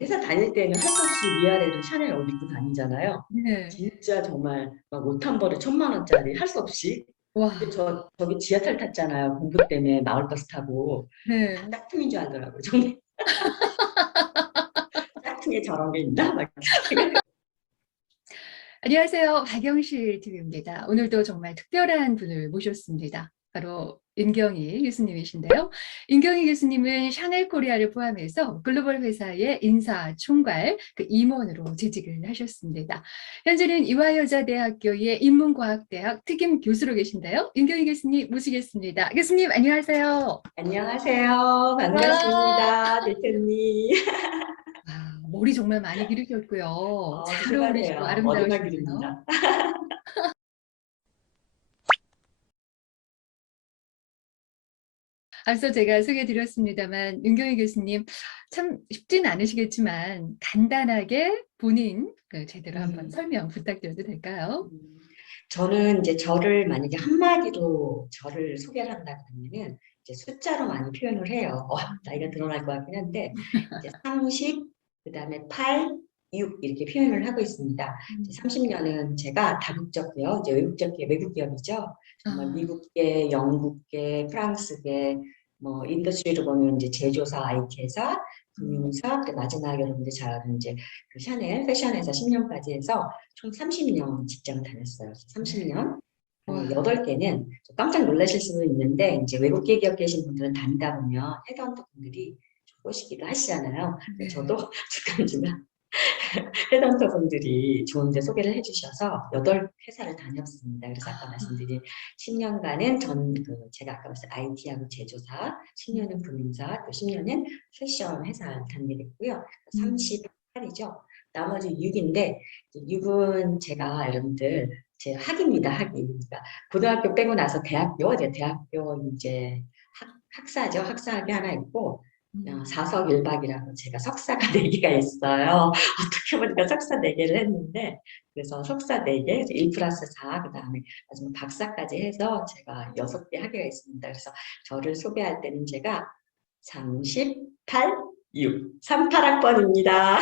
회사 다닐 때는 할 수 없이 위아래로 샤넬 옷 입고 다니잖아요. 네. 진짜 정말 막 옷 한 벌에 1,000만 원짜리 할 수 없이. 근데 와. 저기 지하철 탔잖아요. 공부 때문에 마을버스 타고. 다 네. 짝퉁인 줄 알더라고요. 정말 짝퉁에 저런 게 있나? 막 이렇게 안녕하세요. 박영실 TV입니다. 오늘도 정말 특별한 분을 모셨습니다. 바로 윤경희 교수님이신데요. 윤경희 교수님은 샤넬 코리아를 포함해서 글로벌 회사의 인사 총괄 임원으로 재직을 하셨습니다. 현재는 이화여자대학교의 인문과학대학 특임 교수로 계신데요. 윤경희 교수님 모시겠습니다. 교수님 안녕하세요. 안녕하세요. 와, 반갑습니다. 대표님. 머리 정말 많이 기르셨고요. 잘 어울리시고 휴가네요. 머리만 아름다우시네요. 기릅니다. 앞서 제가 소개해 드렸습니다만 윤경희 교수님 참 쉽지는 않으시겠지만 간단하게 본인 제대로 한번 음, 설명 부탁드려도 될까요? 음. 저는 이제 저를 만약에 한마디로 저를 소개를 한다 그러면은 이제 숫자로 많이 표현을 해요. 나이가 드러날 것 같긴 한데 이제 30, 그다음에 8, 6 이렇게 표현을 하고 있습니다. 이제 음. 30년은 제가 다국적이요. 이제 외국 기업이죠. 정말 아, 미국계, 영국계, 프랑스계, 뭐 인더스트리로 보면 이제 제조사, IT 회사, 음. 금융사, 그 마지막에 여러분들 잘 아는 이제 그 샤넬 패션 회사 10년까지 해서 총 30년 직장 다녔어요. 네. 30년. 와. 8개는 깜짝 놀라실 수도 있는데 이제 외국 기업 계신 분들은 다니다 보면 헤드헌터 분들이 좀 꼬시기도 하시잖아요. 근데 네. 저도 중간중간 헤드헌터 분들이 좋은데 소개를 해주셔서 8회사를 다녔습니다. 그래서 아까 아, 말씀드린 10년간은 제가 아까 말씀 IT하고 제조사, 음. 10년은 금융사, 또 10년은 패션 회사를 다니게 됐고요. 음. 38이죠. 나머지 6인데 6은 제가 여러분들 제 학입니다. 학위. 그러니까 고등학교 빼고 나서 대학교 이제 학사죠. 학사학위 하나 있고 음. 4석 1박이라고 제가 석사가 4개가 있어요. 어떻게 보니까 석사 4개를 했는데 그래서 석사 4개, 1 플러스 4, 그다음에 마지막 박사까지 해서 제가 6개 학위가 있습니다. 그래서 저를 소개할 때는 제가 38, 6, 38학번입니다.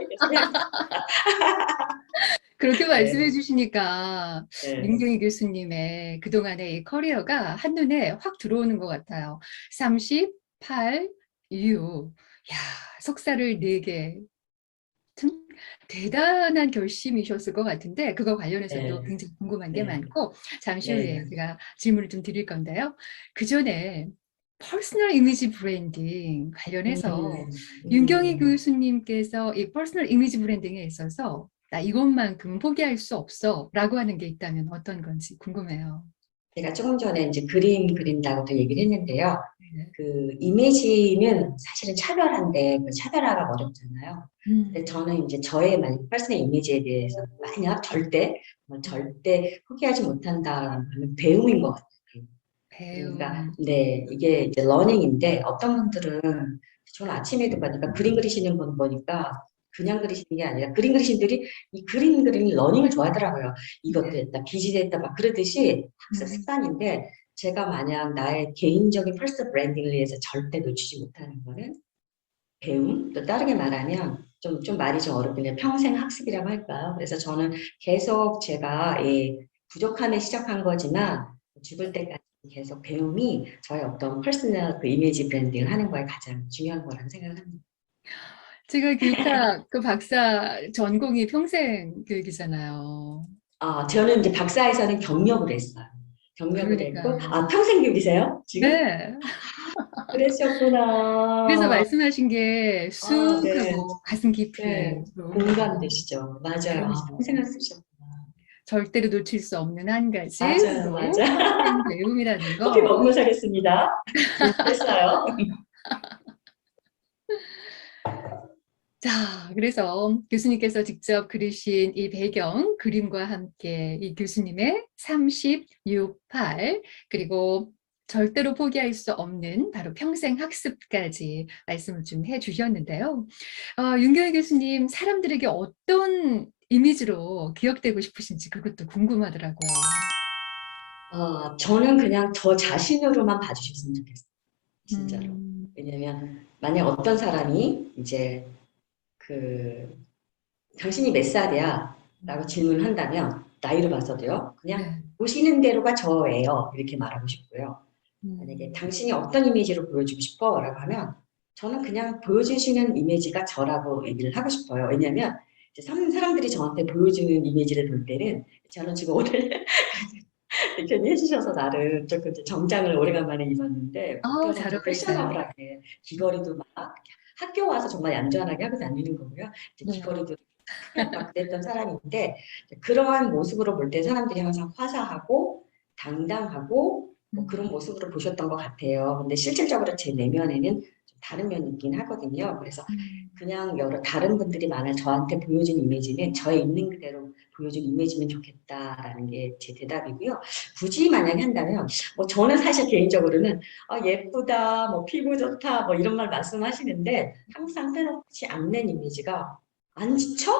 이렇게 소개합니다. 그렇게 말씀해 네, 주시니까 네. 윤경희 교수님의 그동안의 이 커리어가 한눈에 확 들어오는 것 같아요. 38, 6. 야, 석사를 4개. 참 대단한 결심이셨을 것 같은데 그거 관련해서도 네, 굉장히 궁금한 게 네, 많고 잠시 네, 후에 제가 질문을 좀 드릴 건데요. 그전에 퍼스널 이미지 브랜딩 관련해서 윤경희 음. 교수님께서 이 퍼스널 이미지 브랜딩에 있어서 '나 이것만큼은 포기할 수 없어.'라고 하는 게 있다면 어떤 건지 궁금해요. 제가 조금 전에 이제 그림 그린다고도 얘기를 했는데요. 네. 그 이미지는 사실은 차별한데 그 차별화가 어렵잖아요. 근데 음. 저는 이제 저의 만약 퍼스널 이미지에 대해서 만약 절대 포기하지 못한다라는 건 배움인 것 같아요. 그러니까 배움. 네 이게 이제 러닝인데 어떤 분들은 저는 아침에도 보니까 그림 그리시는 분 보니까 그냥 그리시는 게 아니라 그림 그리신 분들이 이 그림 그리는 러닝을 좋아하더라고요. 이것도 네. 했다, 기지도 했다 막 그러듯이 학습 음. 습관인데 제가 만약 나의 개인적인 퍼스널 브랜딩을 위해서 절대 놓치지 못하는 거는 배움, 또 다르게 말하면 좀 말이 좀 어렵긴 해요. 평생 학습이라고 할까요? 그래서 저는 계속 제가 부족함에 시작한 거지만 죽을 때까지 계속 배움이 저의 어떤 퍼스널 그 이미지 브랜딩을 하는 거에 가장 중요한 거라고 생각을 합니다. 제가 교육학 박사 전공이 평생 교육이잖아요. 저는 이제 박사에서는 경력을 했어요. 경력을 했고, 그러니까요. 평생 교육이세요? 지금? 네. 그래서 그러셨구나. 말씀하신 게 쑥 네. 하고 가슴 깊이 네. 들어오네요. 공감되시죠? 맞아요. 평생 그러니까요. 학습이셨구나. 절대로 놓칠 수 없는 한 맞아요, 가지로 맞아. 평생 배움이라는 커피 거. 먹으면서 하겠습니다. 준비됐어요. 자, 그래서 교수님께서 직접 그리신 이 배경 그림과 함께 이 교수님의 36, 8 그리고 절대로 포기할 수 없는 바로 평생 학습까지 말씀을 좀 해 주셨는데요. 윤경희 교수님 사람들에게 어떤 이미지로 기억되고 싶으신지 그것도 궁금하더라고요. 저는 그냥 저 자신으로만 봐주셨으면 좋겠어요. 진짜로. 왜냐면 만약 어떤 사람이 이제 그 당신이 몇 살이야? 라고 질문을 한다면 나이를 봐서도요. 그냥 네. 보시는 대로가 저예요. 이렇게 말하고 싶고요. 만약에 음. 당신이 어떤 이미지로 보여주고 싶어? 라고 하면 저는 그냥 보여주시는 이미지가 저라고 얘기를 하고 싶어요. 왜냐하면 이제 사람들이 저한테 보여주는 이미지를 볼 때는 저는 지금 오늘 괜히 해주셔서 나름 조금 이제 정장을 오래간만에 입었는데 보통은 잘 좀 어울리세요. 패셔너블하게 귀걸이도 막 학교 와서 정말 얌전하게 하고 다니는 거고요. 이제 네. 귀걸이도 크게 막 그랬던 사람인데 그러한 모습으로 볼 때 사람들이 항상 화사하고 당당하고 뭐 그런 음. 모습으로 보셨던 것 같아요. 근데 실질적으로 제 내면에는 좀 다른 면이 있긴 하거든요. 그래서 음. 그냥 여러 다른 분들이 만약 저한테 보여준 이미지는 저의 있는 그대로 보여준 이미지면 좋겠다라는 게 제 대답이고요. 굳이 만약에 한다면 뭐 저는 사실 개인적으로는 예쁘다, 뭐 피부 좋다, 뭐 이런 말 말씀하시는데 항상 빼놓지 않는 이미지가 안 지쳐?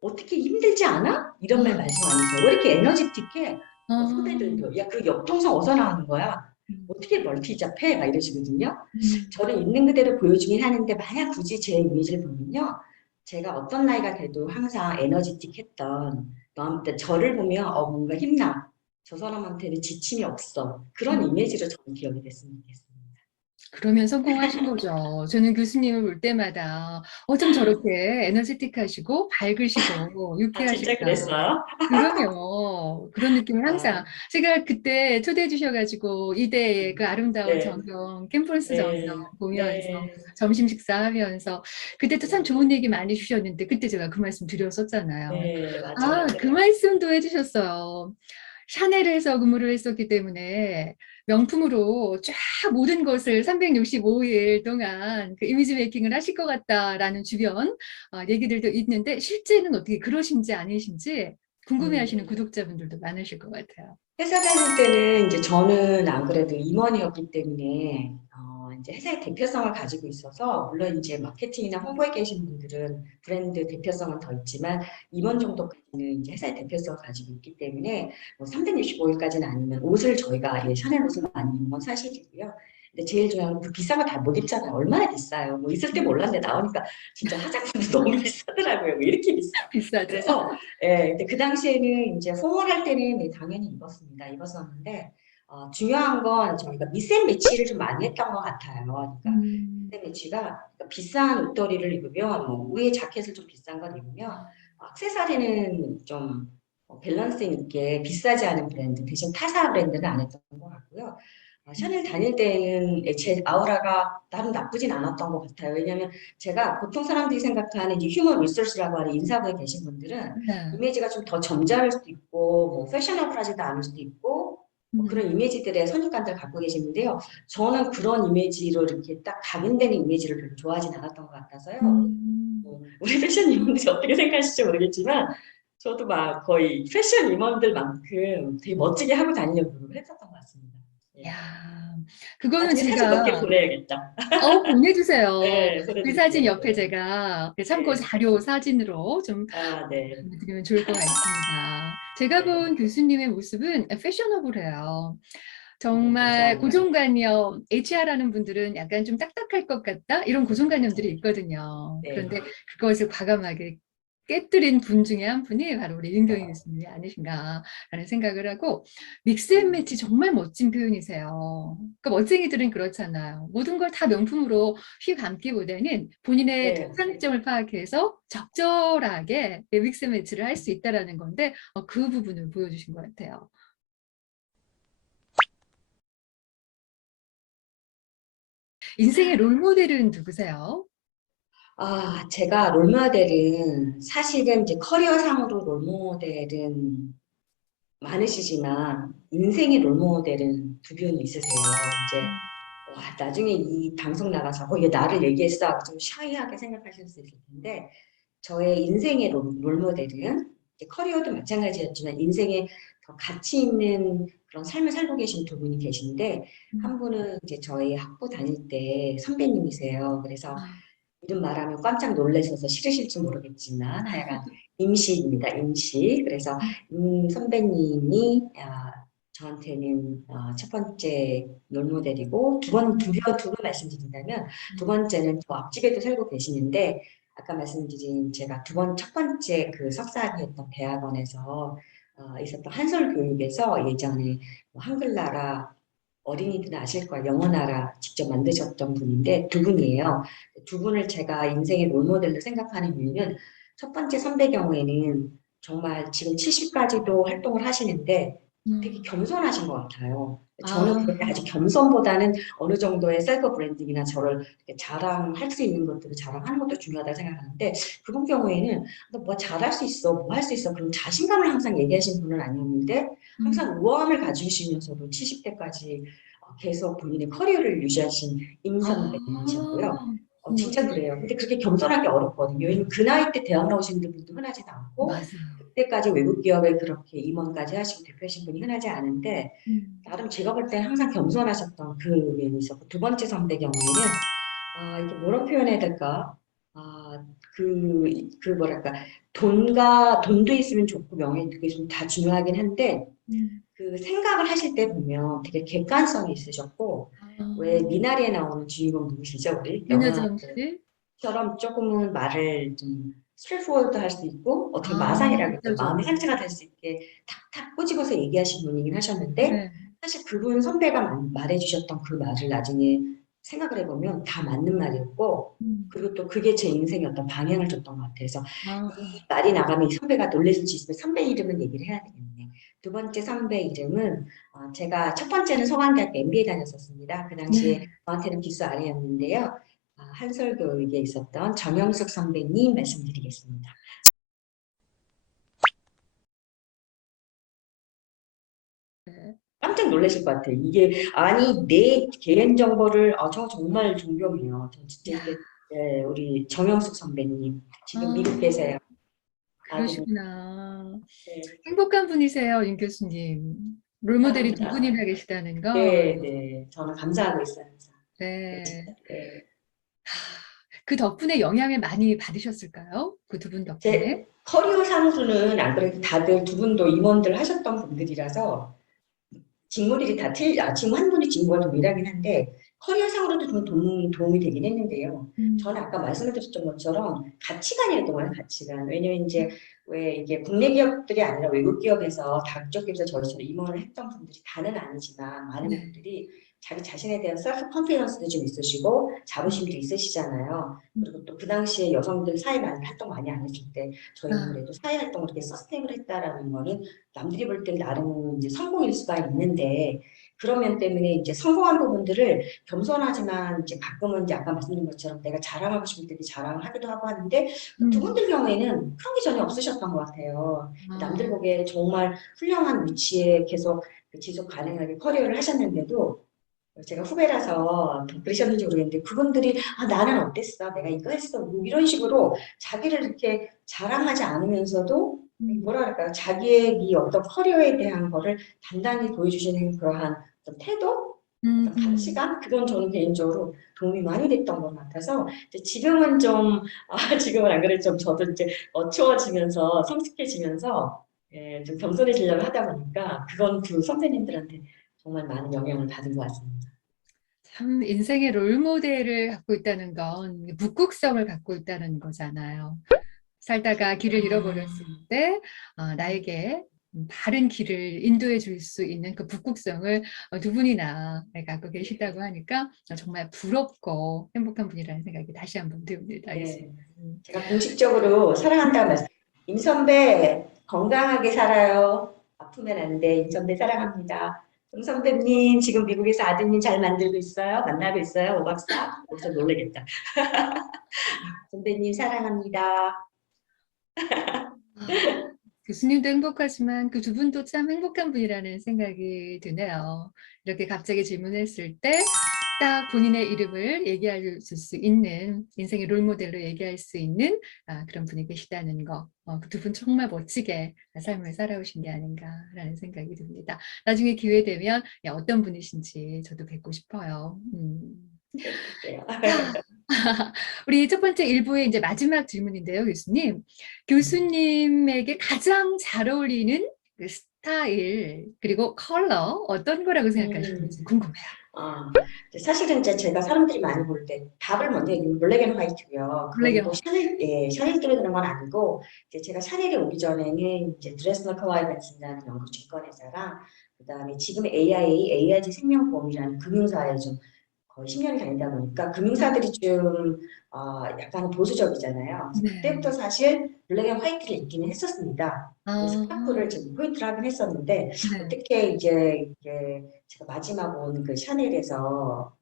어떻게 힘들지 않아? 이런 말 아. 말씀 안 하세요. 왜 이렇게 에너지틱해? 아. 후배들도 야 그 역동성 어디서 나오는 거야? 음. 어떻게 멀티잡해? 막 이러시거든요. 음. 저는 있는 그대로 보여주긴 하는데 만약 굳이 제 이미지를 보면요. 제가 어떤 나이가 돼도 항상 에너지틱했던 마음때 저를 보면 뭔가 힘나. 저 사람한테는 지침이 없어. 그런 음. 이미지로 저는 기억이 됐으면 좋겠습니다. 그러면 성공하신 거죠. 저는 교수님을 볼 때마다 어쩜 저렇게 에너지틱하시고 밝으시고 아 진짜 유쾌하실까. 그랬어요? 그럼요. 그런 느낌을 아, 항상 제가 그때 초대해 주셔 가지고 이대의 그 아름다운 네, 전경, 캠퍼스 전경 네, 보면서 네, 점심 식사하면서 그때 또 참 네, 좋은 얘기 많이 주셨는데 그때 제가 그 말씀 드렸었잖아요. 네, 맞아요. 그 네. 말씀도 해 주셨어요. 샤넬에서 근무를 했었기 때문에 명품으로 쫙 모든 것을 365일 동안 그 이미지 메이킹을 하실 것 같다라는 주변 얘기들도 있는데 실제는 어떻게 그러신지 아니신지 음. 궁금해하시는 구독자분들도 많으실 것 같아요. 회사 다닐 때는 이제 저는 안 그래도 임원이었기 때문에 이제 회사의 대표성을 가지고 있어서 물론 이제 마케팅이나 홍보에 계신 분들은 브랜드 대표성은 더 있지만 임원 정도까지는 이제 회사의 대표성을 가지고 있기 때문에 뭐 365일까지는 아니면 옷을 저희가 샤넬 옷을 많이 입는 건 사실이고요. 근데 제일 중요한 건 그 비싼 거 다 못 입잖아요. 얼마나 비싸요. 뭐 있을 때 몰랐는데 나오니까 진짜 화장품도 너무 비싸더라고요. 왜 이렇게 비싸? 비싸죠. 그래서 근데 그 당시에는 이제 홍보를 할 때는 네, 당연히 입었습니다. 입었었는데 중요한 건 저희가 미스앤매치를 좀 많이 했던 것 같아요. 그러니까 음. 미스앤매치가 그러니까 비싼 옷걸이를 입으면 뭐 위에 자켓을 좀 비싼 걸 입으면 액세서리는 좀 밸런스 있게 비싸지 않은 브랜드 대신 타사 브랜드는 안 했던 것 같고요. 샤넬 다닐 때는 제 아우라가 나름 나쁘진 않았던 것 같아요. 왜냐하면 제가 보통 사람들이 생각하는 이제 휴먼 리소스라고 하는 인사부에 계신 분들은 네. 이미지가 좀 더 점잖을 수도 있고 뭐 패셔너블하지도 않을 수도 있고 뭐 음. 그런 이미지들의 선입관들을 갖고 계시는데요. 저는 그런 이미지로 이렇게 딱 각인되는 이미지를 별로 좋아하진 않았던 것 같아서요. 음. 우리 패션 임원들이 어떻게 생각하실지 모르겠지만 저도 막 거의 패션 임원들만큼 되게 멋지게 하고 다니려고 노력을 했었던 것 같습니다. 예. 야. 그거는 나중에 사진 몇 개 제가 보내야겠다. 보내주세요. 네, 그 사진 보내드릴게요. 옆에 네. 제가 그 참고 네. 자료 사진으로 좀 네. 보내드리면 좋을 것 같습니다. 제가 네. 본 교수님의 모습은 패셔너블해요. 정말 감사합니다. 고정관념, HR하는 분들은 약간 좀 딱딱할 것 같다? 이런 고정관념들이 맞아요. 있거든요. 네. 그런데 그것을 과감하게 깨뜨린 분 중에 한 분이 바로 우리 윤경희 어, 교수님이 아니신가라는 생각을 하고 믹스앤매치 정말 멋진 표현이세요. 그러니까 멋쟁이들은 그렇잖아요. 모든 걸 다 명품으로 휘감기보다는 본인의 네. 특장점을 파악해서 적절하게 믹스앤매치를 할 수 있다라는 건데 그 부분을 보여주신 것 같아요. 인생의 롤모델은 누구세요? 제가 롤모델은 사실은 이제 커리어상으로 롤모델은 많으시지만 인생의 롤모델은 두 분이 있으세요. 이제 나중에 이 방송 나가서 얘 나를 얘기했어 하고 좀 샤이하게 생각하실 수 있을 텐데 저의 인생의 롤모델은 이제 커리어도 마찬가지였지만 인생에 더 가치 있는 그런 삶을 살고 계신 두 분이 계신데 한 음. 분은 이제 저희 학부 다닐 때 선배님이세요. 그래서 아. 이름 말하면 깜짝 놀라셔서 싫으실지 모르겠지만 하여간 임시입니다. 임시. 그래서 선배님이 저한테는 첫 번째 롤모델이고 두 번 말씀드린다면 두 음. 번째는 저 앞집에도 살고 계시는데 아까 말씀드린 제가 첫 번째 그 석사학위했던 대학원에서 있었던 한솔 교육에서 예전에 뭐 한글나라 어린이들은 아실 거예요. 영어나라 직접 만드셨던 분인데 두 분이에요. 두 분을 제가 인생의 롤모델로 생각하는 이유는 첫 번째 선배 경우에는 정말 지금 70까지도 활동을 하시는데 되게 음. 겸손하신 것 같아요. 저는 아. 그럴 때 아직 겸손보다는 어느 정도의 셀프 브랜딩이나 저를 이렇게 자랑할 수 있는 것들을 자랑하는 것도 중요하다고 생각하는데 그분 경우에는 너 뭐 잘할 수 있어, 뭐 할 수 있어 그런 자신감을 항상 얘기하시는 분은 아니었는데 음. 항상 우아함을 가지시면서도 70대까지 계속 본인의 커리어를 유지하신 임선배이셨고요. 아. 진짜 멋지시 그래요. 근데 그렇게 겸손하기 어렵거든요. 왜냐면 그 나이 때 대학 나오시는 분도 흔하지도 않고 맞아요. 그때까지 외국 기업에 그렇게 임원까지 하시고 대표하신 분이 흔하지 않은데 음. 나름 제가 볼 때 항상 겸손하셨던 그 면이 있었고 두 번째 선배 경우에는 이게 뭐라 표현해야 될까? 그 뭐랄까 돈도 있으면 좋고 명예도 있으면 다 중요하긴 한데 음. 그 생각을 하실 때 보면 되게 객관성이 있으셨고 왜 아. 미나리에 나오는 주인공 누구시죠? 우리 영화 윤여정 씨? 처럼 조금은 말을 좀 스트레이트포워드 할 수 있고 어떻게 아. 마상이라고 했죠. 마음의 그죠. 상처가 될 수 있게 탁탁 꼬집어서 얘기하신 분이긴 하셨는데 네. 사실 그분 선배가 말해주셨던 그 말을 나중에 생각을 해보면 다 맞는 말이었고 음. 그리고 또 그게 제 인생의 어떤 방향을 줬던 것 같아요. 그래서 이 아. 말이 나가면 이 선배가 놀라실 수 있으면 선배 이름은 얘기를 해야 되겠네. 두 번째 선배 이름은 제가 첫 번째는 성안대학교 MBA 다녔었습니다. 그 당시에 네. 저한테는 기수 아래였는데요. 한솔교육에 있었던 정영숙 선배님 말씀드리겠습니다. 네. 깜짝 놀라실 것 같아요. 이게 아니 내 개인 정보를 저 정말 존경해요. 저 진짜 야. 이게 우리 정영숙 선배님 지금 미국 아. 계세요. 아드님. 그러시구나. 네, 행복한 분이세요, 윤 교수님. 롤모델이 두 사랑합니다. 분이나 계시다는 거. 네, 네. 저는 감사하고 있어요. 항상. 네, 네. 네. 그 덕분에 영향을 많이 받으셨을까요? 그 두 분 덕분에? 제 커리어 상으로는 안 그래도 다들 두 분도 임원들 하셨던 분들이라서 직무들이 지금 한 분이 직무가 동일하긴 한데 커리어상으로도 좀 도움이 되긴 했는데요. 저는 음. 아까 말씀드렸던 것처럼 가치관이었던 거예요, 가치관. 왜냐면 이제 왜 이게 국내 기업들이 아니라 외국 기업에서 다국적 기업에서 저희처럼 임원을 했던 분들이 다는 아니지만 많은 네. 분들이 자기 자신에 대한 셀프 컨피던스도 좀 있으시고 음. 자부심도 있으시잖아요. 음. 그리고 또 그 당시에 여성들 사회 활동 많이 안 했을 때 저희는 아. 그래도 사회 활동을 이렇게 서스테이블 했다라는 거는 남들이 볼 때 나름 이제 성공일 수가 있는데 그런 면 때문에 이제 성공한 부분들을 겸손하지만 이제 가끔은 이제 아까 말씀드린 것처럼 내가 자랑하고 싶을 때 자랑을 하기도 하고 하는데 두 음. 분들 경우에는 그런 게 전혀 없으셨던 것 같아요. 남들 아. 보기에 정말 훌륭한 위치에 계속 지속 가능하게 커리어를 하셨는데도 제가 후배라서 더 그러셨는지 모르겠는데 그분들이 나는 어땠어? 내가 이거 했어. 뭐 이런 식으로 자기를 이렇게 자랑하지 않으면서도 음. 뭐라 그럴까요? 자기의 이 어떤 커리어에 대한 거를 단단히 보여주시는 그러한 어떤 태도? 어떤 음음. 가치관? 그건 저는 개인적으로 도움이 많이 됐던 것 같아서 이제 지금은 좀 지금은 안 그래도 좀 저도 이제 어추워지면서 성숙해지면서 좀 겸손해지려고 하다 보니까 그건 두 선생님들한테 정말 많은 영향을 받은 것 같습니다. 참 인생의 롤모델을 갖고 있다는 건 북극성을 갖고 있다는 거잖아요. 살다가 길을 잃어버렸을 때 나에게 바른 길을 인도해 줄 수 있는 그 북극성을 두 분이나 갖고 계시다고 하니까 정말 부럽고 행복한 분이라는 생각이 다시 한번 듭니다, 네, 교수님. 음. 제가 공식적으로 사랑한다는 말씀. 임선배 건강하게 살아요. 아프면 안 돼. 임선배 사랑합니다. 임선배님 지금 미국에서 아드님 잘 만들고 있어요? 만나고 있어요? 오박사? 어서 놀라겠다. 선배님 사랑합니다. 아, 교수님도 행복하지만 그 두 분도 참 행복한 분이라는 생각이 드네요. 이렇게 갑자기 질문했을 때 딱 본인의 이름을 얘기할 수 있는 인생의 롤모델로 얘기할 수 있는 그런 분이 계시다는 거. 그 두 분 정말 멋지게 삶을 살아오신 게 아닌가라는 생각이 듭니다. 나중에 기회 되면 어떤 분이신지 저도 뵙고 싶어요. 네, 그래요. 자, 우리 첫 번째 일부의 이제 마지막 질문인데요, 교수님. 교수님에게 가장 잘 어울리는 그 스타일, 그리고 컬러 어떤 거라고 음. 생각하시는지 궁금해요. 아, 사실은 이제 제가 사람들이 많이 볼 때 답을 먼저 얘기하면 블랙 앤 화이트고요. 블랙 그거는 앤 꼭 화이트. 샤넬, 예, 샤넬 때문에 그런 건 아니고, 이제 제가 샤넬에 오기 전에는 이제 드레스너 클라이벤슨이라는 영국 증권회사랑, 그다음에 지금 AIG 생명보험이라는 금융사에 좀 거의 10년을 다니다 보니까 금융사들이 좀 약간 보수적이잖아요. 그래서 네. 그때부터 사실 블랙 앤 화이트를 입기는 했었습니다. 그래서 아, 스카프를 좀 포인트를 하긴 했었는데 네. 어떻게 이제 이게 제가 마지막 온 그 샤넬에서는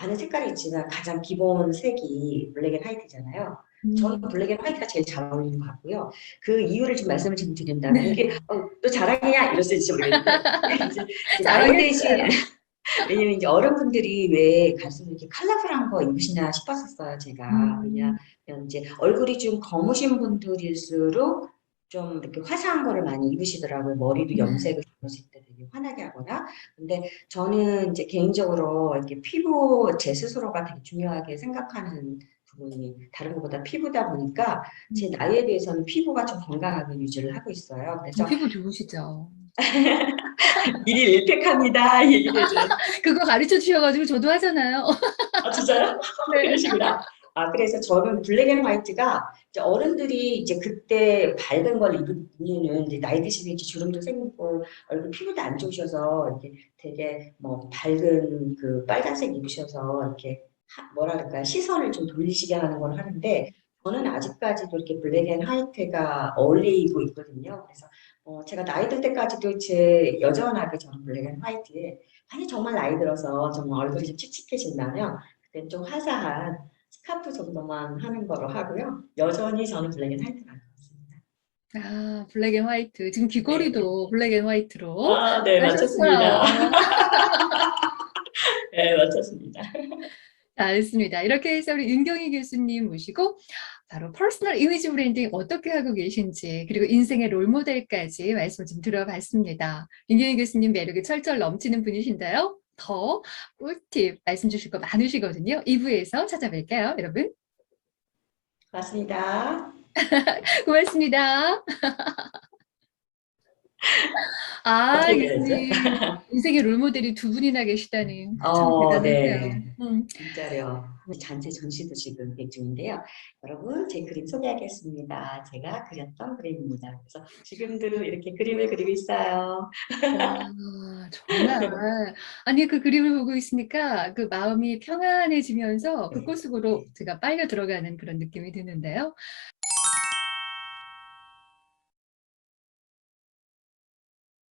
많은 색깔이 있지만 가장 기본 색이 블랙 앤 화이트잖아요. 저는 음, 블랙 앤 화이트가 제일 잘 어울리는 것 같고요. 그 이유를 좀 말씀을 좀 드린다면 네. 이게 또 자랑이냐 이럴 수 있을지 모르겠는데 이제 나이 자랑해 대신 주세요. 왜냐면 이제 어른분들이 왜 가슴 이렇게 컬러풀한 거 입으시나 싶었었어요, 제가. 음, 왜냐면 이제 얼굴이 좀 검으신 분들일수록 좀 이렇게 화사한 거를 많이 입으시더라고요. 머리도 네. 염색을 입으실 때 되게 환하게 하거나. 근데 저는 이제 개인적으로 이렇게 피부 제 스스로가 되게 중요하게 생각하는 부분이 다른 것보다 피부다 보니까 제 음. 나이에 비해서는 피부가 좀 건강하게 유지를 하고 있어요. 그래서 피부 좋으시죠? 일일 일팩합니다. 얘기를 해줘요. 그거 가르쳐 주셔가지고 저도 하잖아요. 아, 진짜요? 네. 그러시구나. 그래서 저는 블랙 앤 화이트가 이제 어른들이 이제 그때 밝은 걸 입은 이유는 이제 나이 드시면 이제 주름도 생기고 얼굴 피부도 안 좋으셔서 이렇게 되게 뭐 밝은 그 빨간색 입으셔서 이렇게 뭐라 그럴까요? 시선을 좀 돌리시게 하는 걸 하는데 저는 아직까지도 이렇게 블랙 앤 화이트가 어울리고 있거든요. 그래서 제가 나이 들 때까지도 제 여전하게 저는 블랙 앤 화이트에 아니 정말 나이 들어서 정말 얼굴이 좀 칙칙해진다면 그땐 좀 화사한 스카프 정도만 하는 거로 하고요. 여전히 저는 블랙 앤 화이트가 같습니다. 아, 블랙 앤 화이트. 지금 네. 귀걸이도 블랙 앤 화이트로 네, 맞췄습니다. 하셨어요. 네, 맞췄습니다. 알겠습니다. 이렇게 해서 우리 윤경희 교수님 모시고 바로 퍼스널 이미지 브랜딩 어떻게 하고 계신지 그리고 인생의 롤모델까지 말씀 좀 들어봤습니다. 윤경희 교수님 매력이 철철 넘치는 분이신데요. 더 꿀팁 말씀 주실 거 많으시거든요. 2부에서 찾아뵐게요, 여러분. 맞습니다. 고맙습니다. 어떻게 되셨죠? 교수님. 인생의 롤모델이 두 분이나 계시다니 참 대단하세요. 네. 진짜요. 잔재 전시도 지금 계획 중인데요. 여러분, 제 그림 소개하겠습니다. 제가 그렸던 그림입니다. 그래서 지금도 이렇게 그림을 그리고 있어요. 와, 정말. 아니, 그 그림을 보고 있으니까 그 마음이 평안해지면서 네. 그곳으로 네. 제가 빨려 들어가는 그런 느낌이 드는데요.